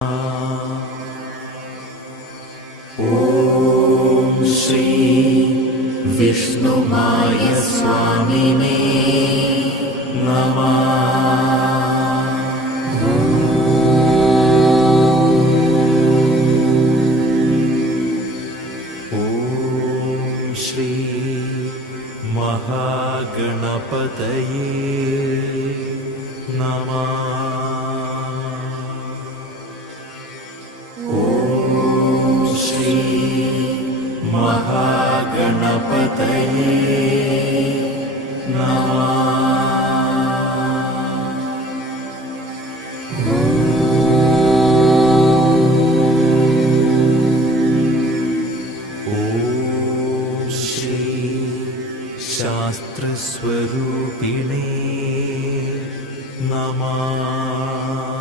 ॐ श्री विष्णुमाय स्वामिने नमः। महागणपतये नमः महागणपतये नमः। शास्त्रस्वरूपिणे नमः।